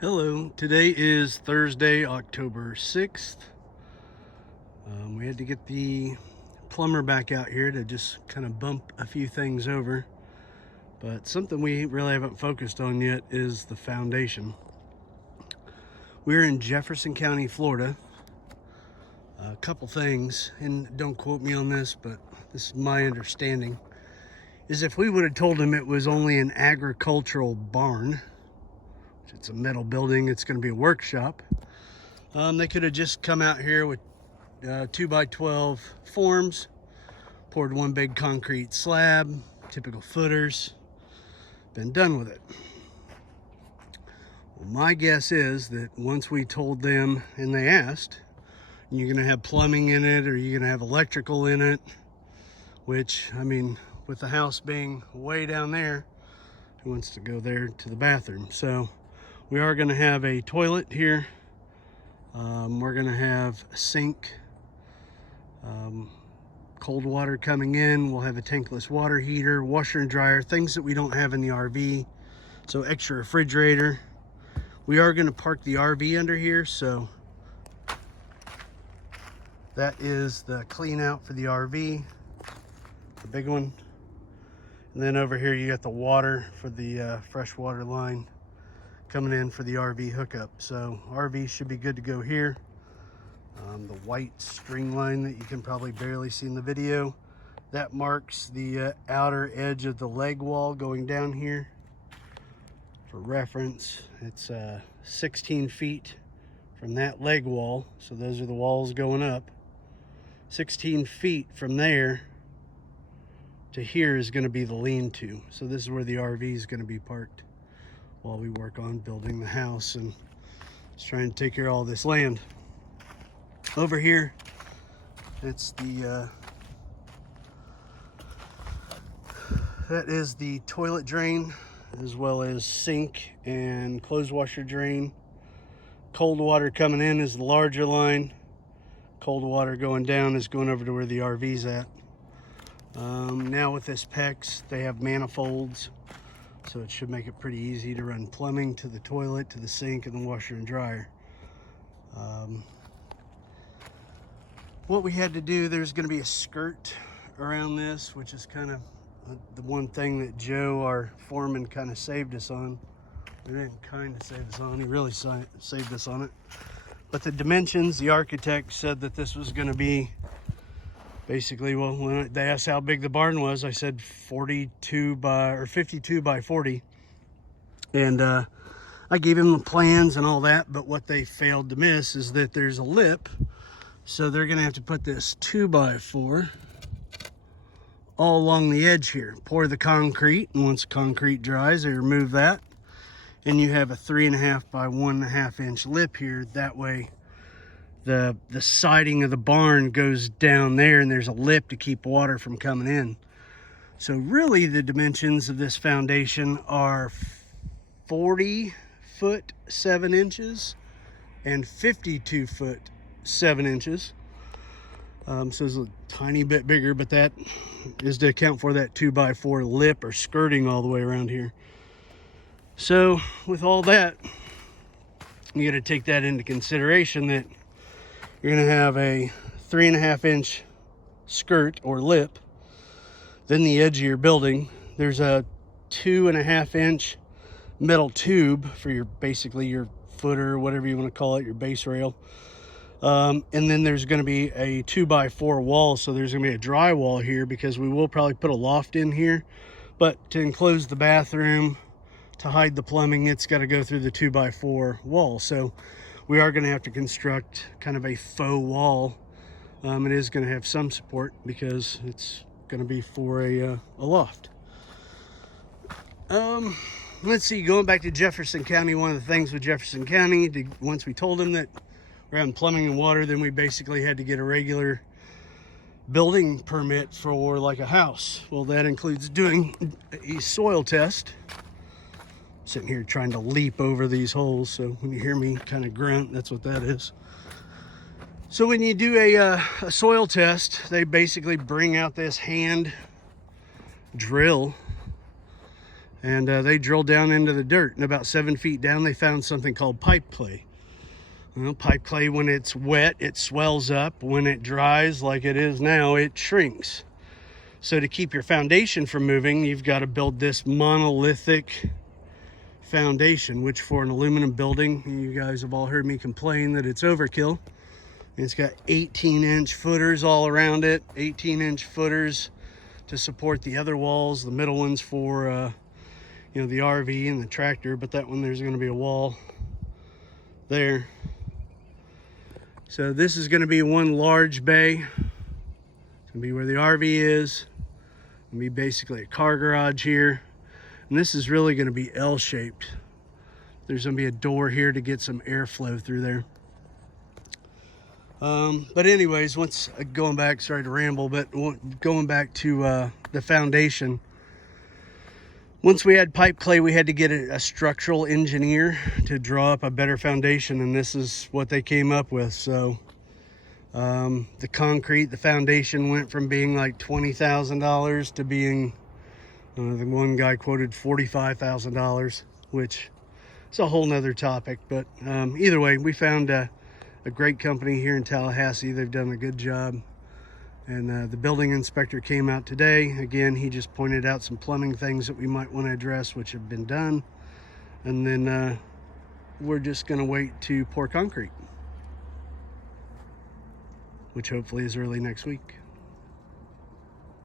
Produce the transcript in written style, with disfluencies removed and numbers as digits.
Hello, today is Thursday, October 6th. We had to get the plumber back out here to just kind of bump a few things over. But something we really haven't focused on yet is the foundation. We're in Jefferson County, Florida. A couple things, and don't quote me on this, but this is my understanding, is if we would have told him it was only an agricultural barn, it's a metal building, it's going to be a workshop, they could have just come out here with 2x12 forms, poured one big concrete slab, typical footers, been done with it. Well, my guess is that once we told them and they asked, you're going to have plumbing in it or you're going to have electrical in it, which, I mean, with the house being way down there, who wants to go there to the bathroom? So we are going to have a toilet here. We're going to have a sink, cold water coming in. We'll have a tankless water heater, washer and dryer, things that we don't have in the RV. So extra refrigerator. We are going to park the RV under here, so that is the clean out for the RV, the big one. And then over here you got the water for the fresh water line coming in for the RV hookup. So RV should be good to go here. The white string line that you can probably barely see in the video, that marks the outer edge of the leg wall going down here. For reference, it's 16 feet from that leg wall, so those are the walls going up. 16 feet from there to here is going to be the lean-to. So this is where the RV is going to be parked while we work on building the house and just trying to take care of all this land. Over here, that's the that is the toilet drain, as well as sink and clothes washer drain. Cold water coming in is the larger line. Cold water going down is going over to where the RV's at. Now with this PEX, they have manifolds, so it should make it pretty easy to run plumbing to the toilet, to the sink, and the washer and dryer. What we had to do, there's going to be a skirt around this, which is kind of the one thing that Joe, our foreman, kind of saved us on. He didn't kind of save us on, he really saved us on it. But the dimensions, the architect said that this was going to be basically, well, when they asked how big the barn was, I said 52 by 40. And I gave him the plans and all that, but what they failed to miss is that there's a lip. So they're going to have to put this 2x4 all along the edge here. Pour the concrete, and once the concrete dries, they remove that. And you have a 3.5 by 1.5 inch lip here. That way the siding of the barn goes down there, and there's a lip to keep water from coming in. So really the dimensions of this foundation are 40 foot 7 inches and 52 foot 7 inches. So it's a tiny bit bigger, but that is to account for that 2x4 lip or skirting all the way around here. So with all that, you got to take that into consideration, that you're going to have a 3.5 inch skirt or lip. Then the edge of your building, there's a 2.5 inch metal tube for your, basically your footer, whatever you want to call it, your base rail. And then there's going to be a 2x4 wall. So there's going to be a drywall here, because we will probably put a loft in here, but to enclose the bathroom, to hide the plumbing, it's got to go through the 2x4 wall. So we are going to have to construct kind of a faux wall. It is going to have some support because it's going to be for a loft. Let's see, going back to Jefferson County, one of the things with Jefferson County, once we told them that we're having plumbing and water, then we basically had to get a regular building permit for like a house. Well, that includes doing a soil test. Sitting here trying to leap over these holes, so when you hear me kind of grunt, that's what that is. So when you do a soil test, they basically bring out this hand drill And they drilled down into the dirt, and about 7 feet down they found something called pipe clay. Well, pipe clay, when it's wet, it swells up. When it dries like it is now, it shrinks. So to keep your foundation from moving, you've got to build this monolithic foundation, which for an aluminum building, you guys have all heard me complain that it's overkill. It's got 18-inch footers all around it, 18-inch footers to support the other walls, the middle ones for you know, the RV and the tractor, but that one there's going to be a wall there. So this is going to be one large bay. It's going to be where the RV is. It's going to be basically a car garage here. And this is really going to be L-shaped. There's going to be a door here to get some airflow through there. But anyways, once going back, sorry to ramble, but going back to the foundation. Once we had pipe clay, we had to get a structural engineer to draw up a better foundation, and this is what they came up with. So the concrete, the foundation went from being like $20,000 to being, the one guy quoted $45,000, which is a whole nother topic. But either way, we found a great company here in Tallahassee. They've done a good job. And the building inspector came out today. Again, he just pointed out some plumbing things that we might want to address, which have been done. And then we're just going to wait to pour concrete, which hopefully is early next week.